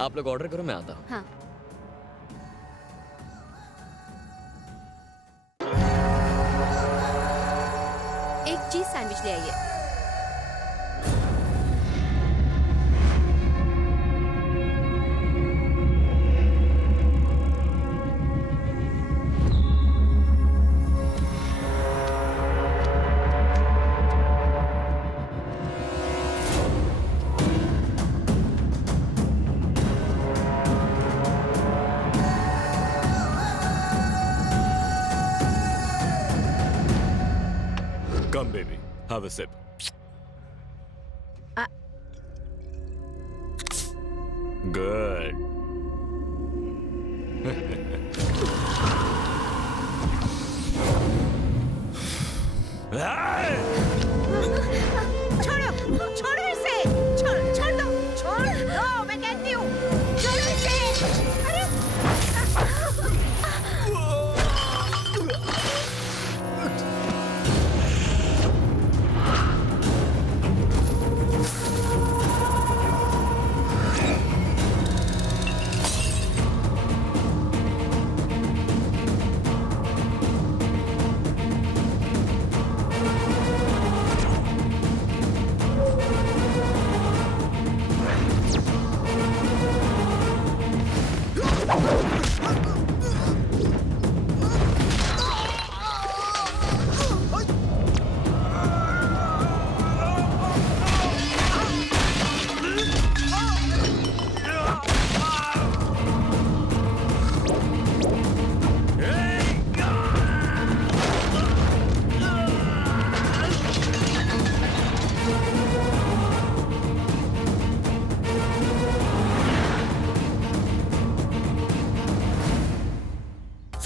आप लोग ऑर्डर करो, मैं आता हूँ। हाँ। एक चीज सैंडविच ले आइए। Come, baby. Have a sip. Good. छोड़ो, छोड़ो इसे, छोड़ दो, मैं कहती हूँ, छोड़ो इसे। अरे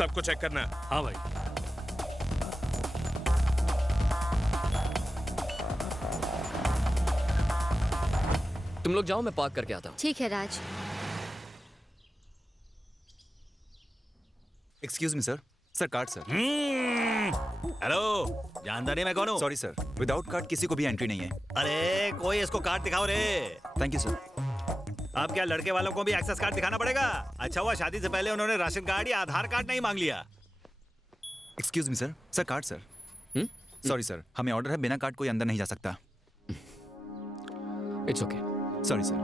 सबको चेक करना। हाँ भाई। तुम लोग जाओ, मैं पार्क करके आता हूँ। ठीक है Raj. Excuse me sir. Sir card sir. Hello, जानता नहीं मैं कौन हूँ? सॉरी सर, विदाउट कार्ड किसी को भी एंट्री नहीं है। अरे कोई इसको कार्ड दिखाओ रे। Thank you sir. अब क्या लड़के वालों को भी एक्सेस कार्ड दिखाना पड़ेगा? अच्छा हुआ शादी से पहले उन्होंने राशन कार्ड या आधार कार्ड नहीं मांग लिया। Excuse me sir. Sir card sir. Sorry sir, हमें ऑर्डर है, बिना कार्ड कोई अंदर नहीं जा सकता। It's okay. Sorry sir.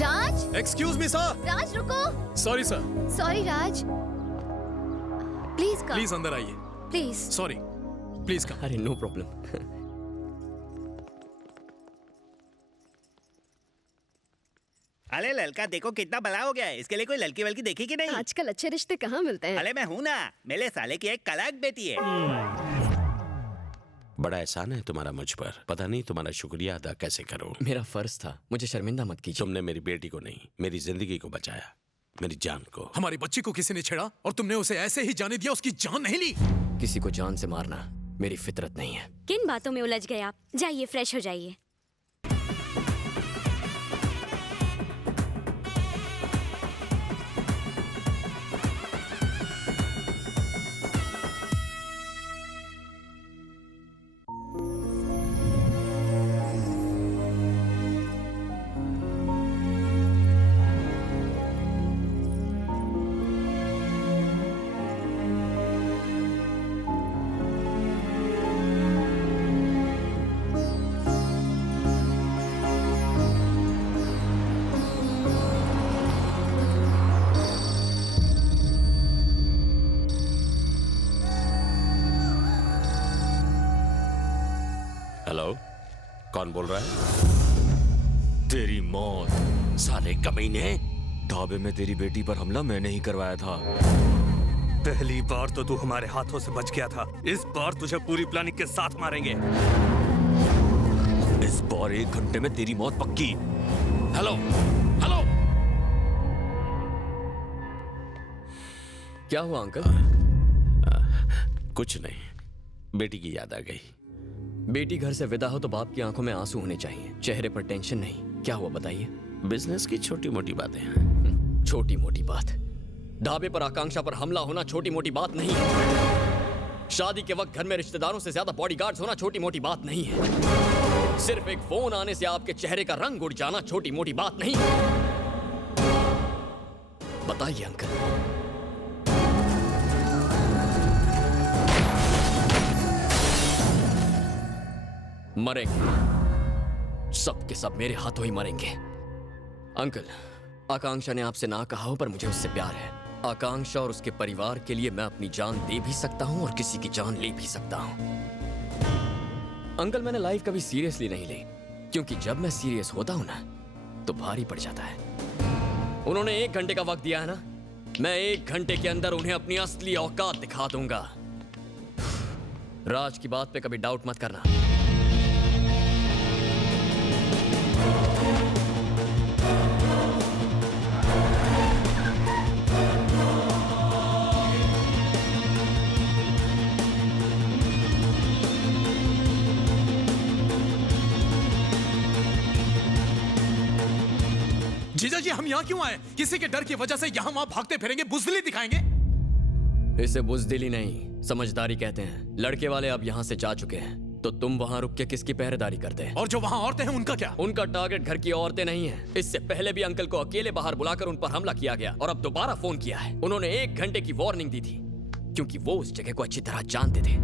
Raj, excuse me sir. Raj रुको। Sorry sir. Sorry Raj, please come. Please अंदर आइए। प्लीज। Sorry, please come. अरे नो प्रॉब्लम। अरे लड़का देखो कितना बड़ा हो गया है, इसके लिए कोई लड़की वलकी देखी कि नहीं? आजकल अच्छे रिश्ते कहाँ मिलते हैं? अरे मैं हूँ ना, मेरे साले की एक कलाक बेटी है। बड़ा एहसान है तुम्हारा मुझ पर, पता नहीं तुम्हारा शुक्रिया अदा कैसे करूं। मेरा फर्ज था, मुझे शर्मिंदा मत कीजिए। तुमने मेरी बेटी को नहीं, मेरी जिंदगी को बचाया, मेरी जान को। हमारी बच्ची को किसी ने छेड़ा और तुमने उसे ऐसे ही जाने दिया, उसकी जान नहीं ली। किसी को जान से मारना मेरी फितरत नहीं है। किन बातों में उलझ गए आप? जाइए फ्रेश हो जाइए। हेलो, कौन बोल रहा है? तेरी मौत। साले कमीने, ढाबे में तेरी बेटी पर हमला मैंने ही करवाया था। पहली बार तो तू हमारे हाथों से बच गया था, इस बार तुझे पूरी प्लानिंग के साथ मारेंगे। इस बार 1 घंटे में तेरी मौत पक्की। Hello hello. क्या हुआ अंकल? कुछ नहीं, बेटी की याद आ गई। बेटी घर से विदा हो तो बाप की आंखों में आंसू होने चाहिए, चेहरे पर टेंशन नहीं। क्या हुआ बताइए? बिजनेस की छोटी मोटी बातें हैं। छोटी मोटी बात? ढाबे पर आकांक्षा पर हमला होना छोटी मोटी बात नहीं है। शादी के वक्त घर में रिश्तेदारों से ज्यादा बॉडीगार्ड्स होना छोटी मोटी बात नहीं है। सिर्फ एक फोन आने से आपके चेहरे का रंग उड़ जाना छोटी मोटी बात नहीं। बताइए अंकल। मरेंगे, सब के सब मेरे हाथों ही मरेंगे। अंकल, आकांक्षा ने आपसे ना कहा हो पर मुझे उससे प्यार है। आकांक्षा और उसके परिवार के लिए मैं अपनी जान दे भी सकता हूं और किसी की जान ले भी सकता हूं। अंकल, मैंने लाइफ कभी सीरियसली नहीं ली, क्योंकि जब मैं सीरियस होता हूं ना तो भारी पड़ जाता है। उन्होंने 1 घंटे का वक्त दिया है ना, मैं 1 घंटे के अंदर उन्हें अपनी असली औकात दिखा दूंगा। राज की बात पे कभी डाउट मत करना। जीजा जी, हम यहाँ क्यों आए? किसी के डर की वजह से यहाँ वहाँ भागते फिरेंगे, बुज़दिली दिखाएंगे? इसे बुज़दिली नहीं, समझदारी कहते हैं। लड़के वाले अब यहाँ से जा चुके हैं, तो तुम वहाँ रुक के किसकी पहरेदारी करते हैं? और जो वहाँ औरतें हैं उनका क्या? उनका टारगेट घर की औरतें नहीं है। इससे पहले भी अंकल को अकेले बाहर बुलाकर उन पर हमला किया गया और अब दोबारा फोन किया है। उन्होंने 1 घंटे की वार्निंग दी थी, क्योंकि वो उस जगह को अच्छी तरह जानते थे।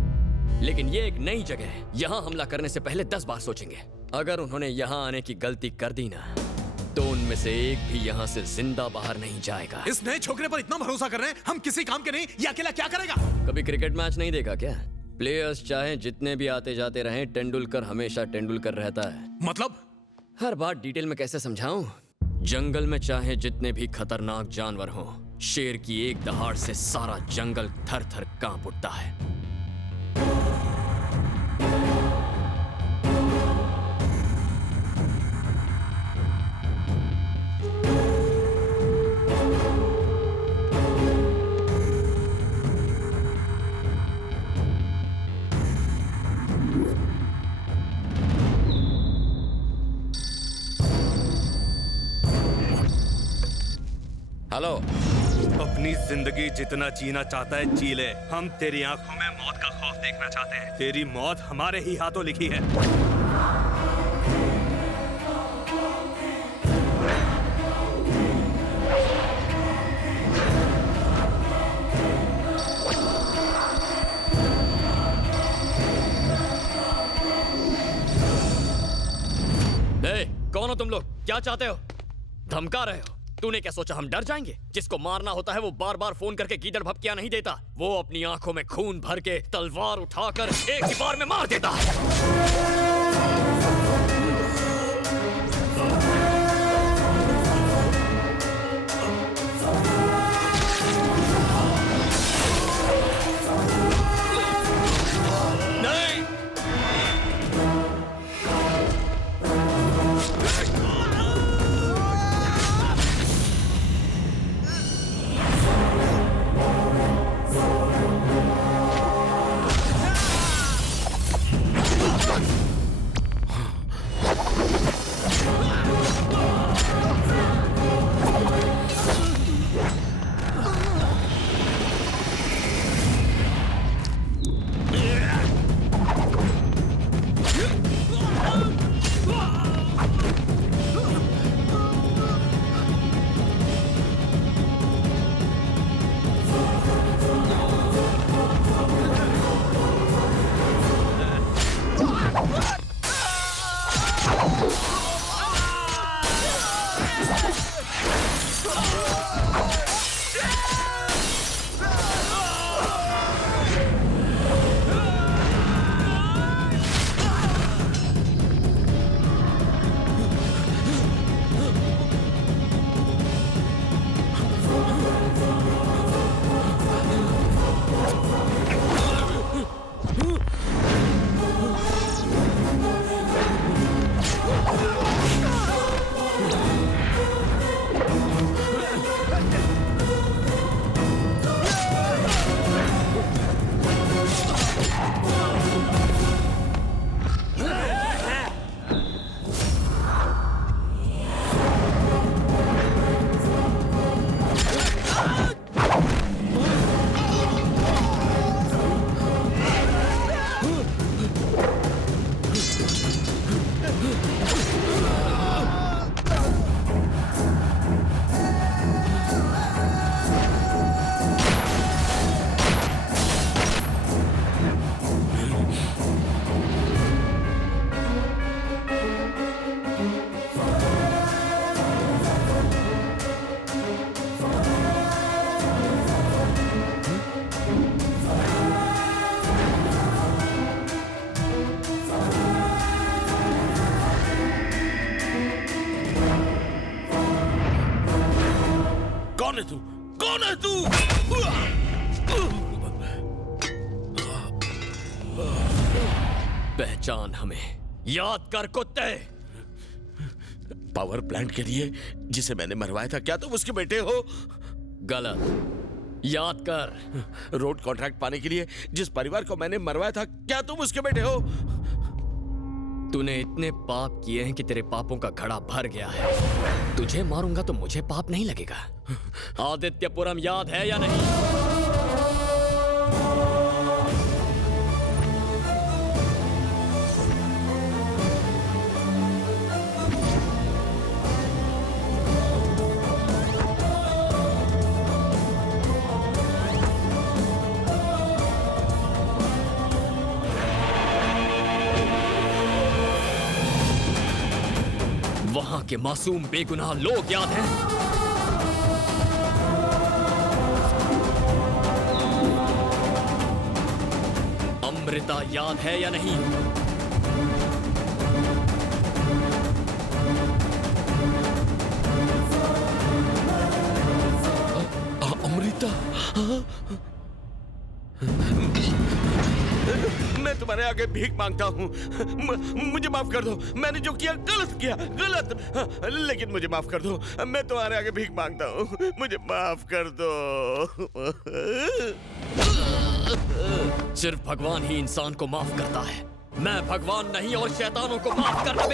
लेकिन ये एक नई जगह है, यहाँ हमला करने से पहले 10 बार सोचेंगे। अगर उन्होंने यहाँ आने की गलती कर दी ना, तो उनमें से एक भी यहाँ से जिंदा बाहर नहीं जाएगा। इस नए छोकरे पर इतना भरोसा कर रहे हैं, हम किसी काम के नहीं। ये अकेला क्या करेगा? कभी क्रिकेट मैच नहीं देखा क्या? प्लेयर्स चाहे जितने भी आते जाते रहें, तेंदुलकर हमेशा तेंदुलकर रहता है। मतलब? हर बात डिटेल में कैसे समझाऊं? जंगल में चाहे जितने भी खतरनाक जानवर हों, शेर की एक दहाड़ से सारा जंगल थर थर कांप उठता है। हेलो। अपनी जिंदगी जितना जीना चाहता है जी ले। हम तेरी आंखों में मौत का खौफ देखना चाहते हैं। तेरी मौत हमारे ही हाथों लिखी है। कौन हो तुम लोग? क्या चाहते हो? धमका रहे हो? तूने क्या सोचा हम डर जाएंगे? जिसको मारना होता है वो बार बार फोन करके गीदड़ भपकिया नहीं देता। वो अपनी आंखों में खून भर के तलवार उठाकर एक ही बार में मार देता है। कौन है तू? कौन है तू? पहचान हमें, याद कर कुत्ते। पावर प्लांट के लिए जिसे मैंने मरवाया था, क्या तुम उसके बेटे हो? गलत, याद कर। रोड कॉन्ट्रैक्ट पाने के लिए जिस परिवार को मैंने मरवाया था, क्या तुम उसके बेटे हो? तूने इतने पाप किए हैं कि तेरे पापों का घड़ा भर गया है। तुझे मारूंगा तो मुझे पाप नहीं लगेगा। आदित्यपुरम याद है या नहीं? वहां के मासूम बेगुनाह लोग याद हैं? अमृता याद है या नहीं? अमृता, मैं तुम्हारे आगे भीख मांगता हूँ। मुझे माफ कर दो। मैंने जो किया गलत किया, गलत। लेकिन मुझे माफ कर दो। मैं तुम्हारे आगे भीख मांगता हूँ। मुझे माफ कर दो। सिर्फ भगवान ही इंसान को माफ करता है। मैं भगवान नहीं और शैतानों को माफ करना मेरी